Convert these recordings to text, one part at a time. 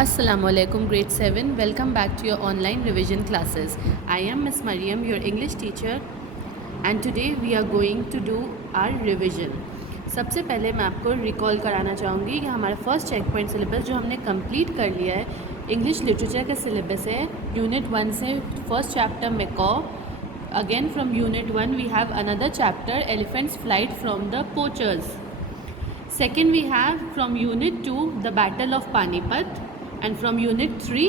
Assalamualaikum grade 7. Welcome back to your online revision classes. I am Miss Mariam, your English teacher, and today we are going to do our revision. सबसे पहले मैं आपको recall कराना चाहूँगी कि हमारा first check point syllabus जो हमने कंप्लीट कर लिया है इंग्लिश लिटरेचर का सिलेबस है यूनिट 1 से first chapter macaw. Again from unit 1 we have another chapter elephants flight from the poachers. Second we have from unit 2 the battle of Panipat and from unit 3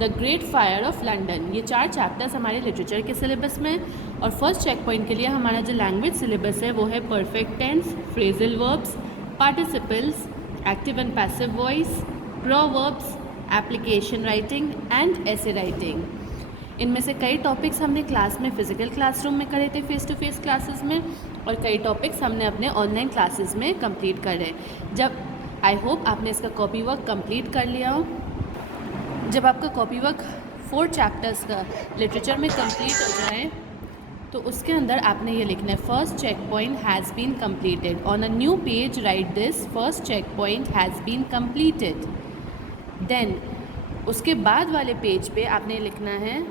the great fire of London. ये 4 chapters हमारे literature के syllabus में. और first check point के लिए हमारा जो language syllabus है वो है perfect tense, phrasal verbs, participles, active and passive voice, proverbs, application writing and essay writing. इनमें से कई टॉपिक्स हमने क्लास में फिज़िकल क्लासरूम में करे थे फेस टू फेस क्लासेस में, और कई टॉपिक्स हमने अपने ऑनलाइन क्लासेस में कंप्लीट कर रहे. जब आई होप आपने इसका कॉपी वर्क कंप्लीट कर लिया हो. जब आपका कॉपी वर्क 4 चैप्टर्स का लिटरेचर में कंप्लीट हो जाए तो उसके अंदर आपने ये लिखना है first check point has been completed. On a new page write this first check point has been completed. Then उसके बाद वाले पेज पे आपने लिखना है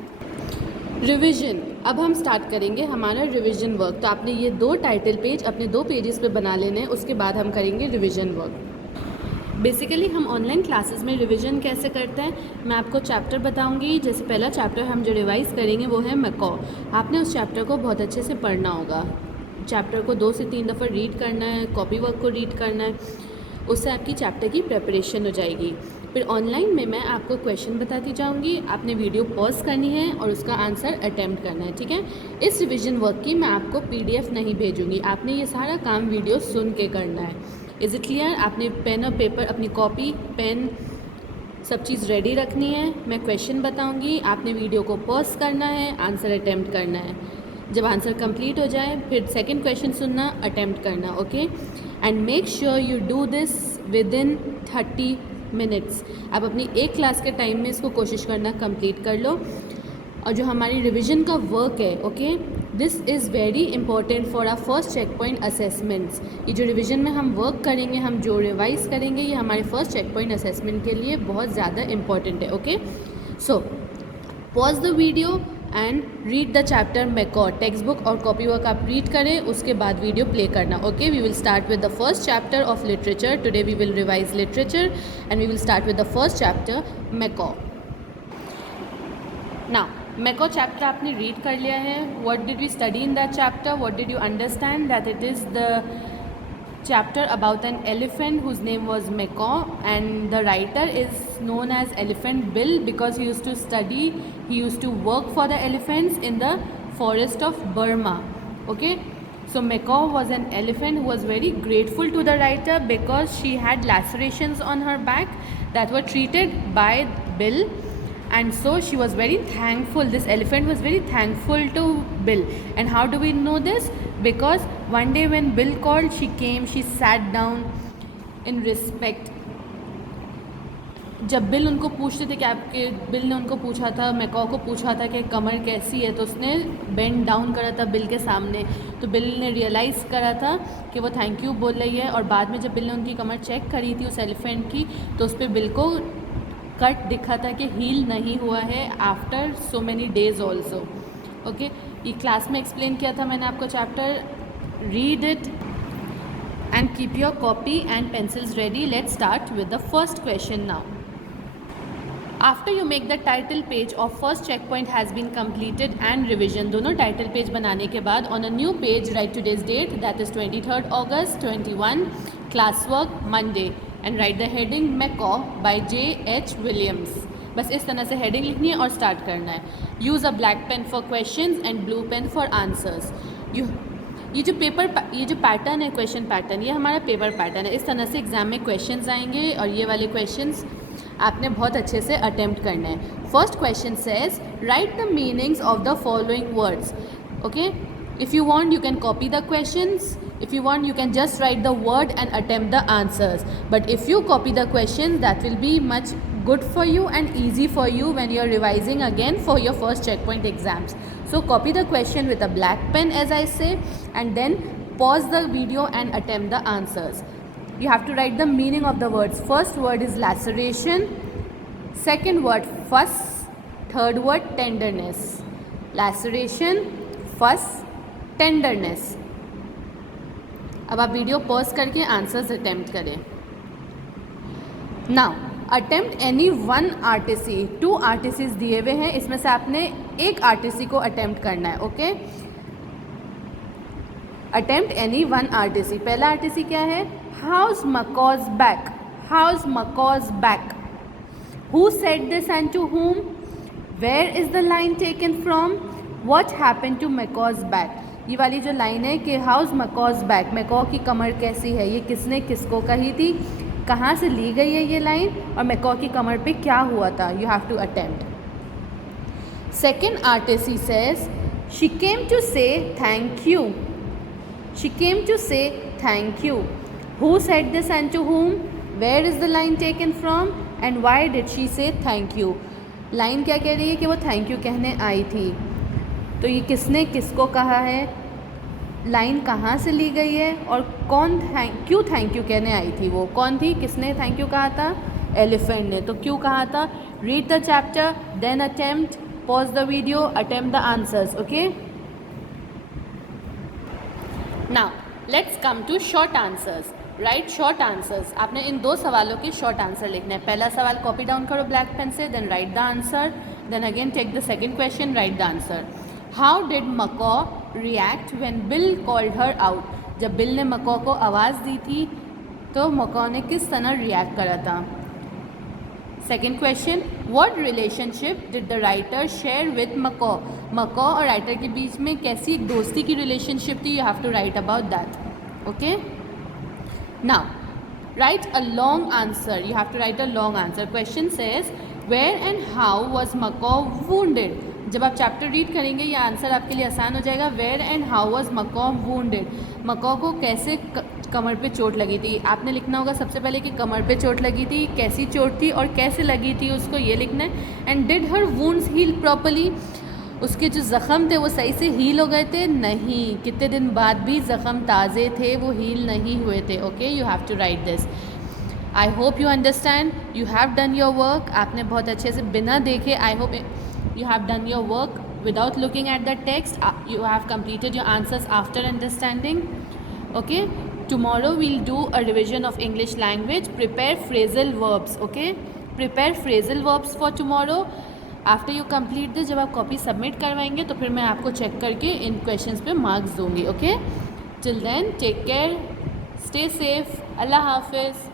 रिवीजन. अब हम स्टार्ट करेंगे हमारा रिवीजन वर्क. तो आपने ये 2 टाइटल पेज अपने 2 पेजेस पे बना लेने हैं. उसके बाद हम करेंगे रिवीजन वर्क. बेसिकली हम ऑनलाइन क्लासेस में रिवीजन कैसे करते हैं मैं आपको चैप्टर बताऊंगी. जैसे पहला चैप्टर हम जो रिवाइज़ करेंगे वो है मैकॉ. आपने उस चैप्टर को बहुत अच्छे से पढ़ना होगा. चैप्टर को 2 से 3 दफ़ा रीड करना है, कॉपी वर्क को रीड करना है. उससे आपकी चैप्टर की प्रिपरेशन हो जाएगी. फिर ऑनलाइन में मैं आपको क्वेश्चन बताती जाऊंगी. आपने वीडियो पॉज करनी है और उसका आंसर अटैम्प्ट करना है. ठीक है. इस रिवीजन वर्क की मैं आपको पीडीएफ नहीं भेजूंगी. आपने ये सारा काम वीडियो सुन के करना है. Is it clear? आपने पेन और पेपर, अपनी कॉपी, पेन, सब चीज़ रेडी रखनी है. मैं क्वेश्चन बताऊँगी, आपने वीडियो को पॉज करना है, आंसर अटैम्प्ट करना है. जब आंसर कंप्लीट हो जाए फिर सेकंड क्वेश्चन सुनना, अटैम्प्ट करना. Okay. And make sure you do this with in 30 minutes. आप अपनी एक क्लास के टाइम में इसको कोशिश करना कंप्लीट कर लो. और जो हमारी रिवीजन का वर्क है, okay, this is very important for our first check point assessments. ये जो रिवीजन में हम वर्क करेंगे, हम जो रिवाइज करेंगे, ये हमारे फर्स्ट चेक पॉइंट असेसमेंट के लिए बहुत ज़्यादा इंपॉर्टेंट है. Okay. So pause the video and read the chapter Macaw. Text book और कॉपी वर्क आप रीड करें, उसके बाद वीडियो प्ले करना. Okay. We will start with the first chapter of literature. Today we will revise literature and we will start with the first chapter Macaw. Now Macaw chapter आपने read कर लिया है. What did we study in that chapter? What did you understand? That it is the chapter about an elephant whose name was Macaw, and the writer is known as Elephant Bill because he used to work for the elephants in the forest of Burma. Okay. So Macaw was an elephant who was very grateful to the writer because she had lacerations on her back that were treated by Bill, and so she was very thankful. This elephant was very thankful to Bill. And how do we know this? Because one day when Bill called, she came, she sat down in respect. जब bill उनको पूछते थे कि आपके, bill ने उनको पूछा था, मैकॉ को पूछा था कि कमर कैसी है, तो उसने बेंड डाउन करा था बिल के सामने. तो बिल ने रियलाइज़ करा था कि वो थैंक यू बोल रही है. और बाद में जब बिल ने उनकी कमर चेक करी थी उस एलिफेंट की, तो उस पर बिल को कट दिखा था कि हील नहीं हुआ है after so many days also. Okay. ये क्लास में एक्सप्लेन किया था मैंने आपको chapter. Read it and keep your copy and pencils ready. Let's start with the first question now. After you make the title page of first check point has been completed and revision. दोनों title page बनाने के बाद on a new page write today's date, that is 23rd August 21, class work Monday, and write the heading Macaw by J.H. Williams. बस इस तरह से heading लिखनी है और स्टार्ट करना है. Use a black pen for questions and blue pen for answers. ये जो पैटर्न है, क्वेश्चन पैटर्न, ये हमारा पेपर पैटर्न है. इस तरह से एग्जाम में क्वेश्चंस आएंगे और ये वाले क्वेश्चंस आपने बहुत अच्छे से अटेम्प्ट करना है. First question says right the meanings of the following words. Okay. If you want, you can copy the questions. If you want, you can just write the word and attempt the answers. But if you copy the questions, that will be much good for you and easy for you when you are revising again for your first checkpoint exams. So copy the question with a black pen, as I say, and then pause the video and attempt the answers. You have to write the meaning of the words. First word is laceration. Second word फस, third word tenderness, laceration, फस, tenderness. अब आप video pause करके answers attempt करें। Now attempt any one RTC, 2 आरटीसीज दिए हुए हैं, इसमें से आपने एक आरटीसी को अटेम्प्ट करना है। Okay, attempt any one RTC. पहला आरटीसी क्या है? House Macaw's back, house Macaw's back. Who said this and to whom? Where is the line taken from? What happened to Macaw's back? ये वाली जो line है कि हाउस मकॉज बैक, मैकॉ की कमर कैसी है, ये किसने किसको कही थी, कहाँ से ली गई है ये लाइन, और मैकॉ की कमर पे क्या हुआ था। You have to attempt. Second RTC says she came to say thank you, she came to say thank you. Who said this and to whom? Where is the line taken from and why did she say thank you? Line क्या कह रही है कि वो thank you कहने आई थी, तो ये किसने किसको कहा है, लाइन कहाँ से ली गई है, और कौन क्यों थैंक यू कहने आई थी, वो कौन थी, किसने थैंक यू कहा था? एलिफेंट ने। तो क्यों कहा था? Read the chapter, then attempt, pause the video, attempt the answers. Okay, now let's come to short answers. Write short answers. आपने इन 2 सवालों के शॉर्ट आंसर लिखने हैं। पहला सवाल कॉपी डाउन करो ब्लैक पेन से, then write the answer, then again take the second question, write the answer. How did Macaw react when Bill called her out? जब बिल ने मकॉ को आवाज़ दी थी तो मकॉ ने किस तरह रिएक्ट करा था? Second question, what relationship did the writer share with Macaw? Macaw और राइटर के बीच में कैसी एक दोस्ती की रिलेशनशिप थी? You have to write about that. Okay, now write a long answer, you have to write a long answer. Question says where and how was Macaw wounded? जब आप चैप्टर रीड करेंगे ये आंसर आपके लिए आसान हो जाएगा। Where and how was Macaw wounded? Macaw को कैसे कमर पे चोट लगी थी? आपने लिखना होगा सबसे पहले कि कमर पे चोट लगी थी, कैसी चोट थी और कैसे लगी थी उसको, ये लिखना है। And did her wounds heal properly? उसके जो ज़ख़म थे वो सही से हील हो गए थे? नहीं, कितने दिन बाद भी ज़ख़म ताज़े थे, वो हील नहीं हुए थे। Okay, you have to write this. I hope you understand, you have done your work. आपने बहुत अच्छे से बिना देखे, I hope you have done your work without looking at the text. You have completed your answers after understanding. Okay, tomorrow we'll do a revision of English language. Prepare phrasal verbs. Okay, prepare phrasal verbs for tomorrow. After you complete this, जब आप copy submit करवाएंगे तो फिर मैं आपको check करके इन questions पे marks दूंगी। Okay, till then take care, stay safe, अल्लाह हाफिज़।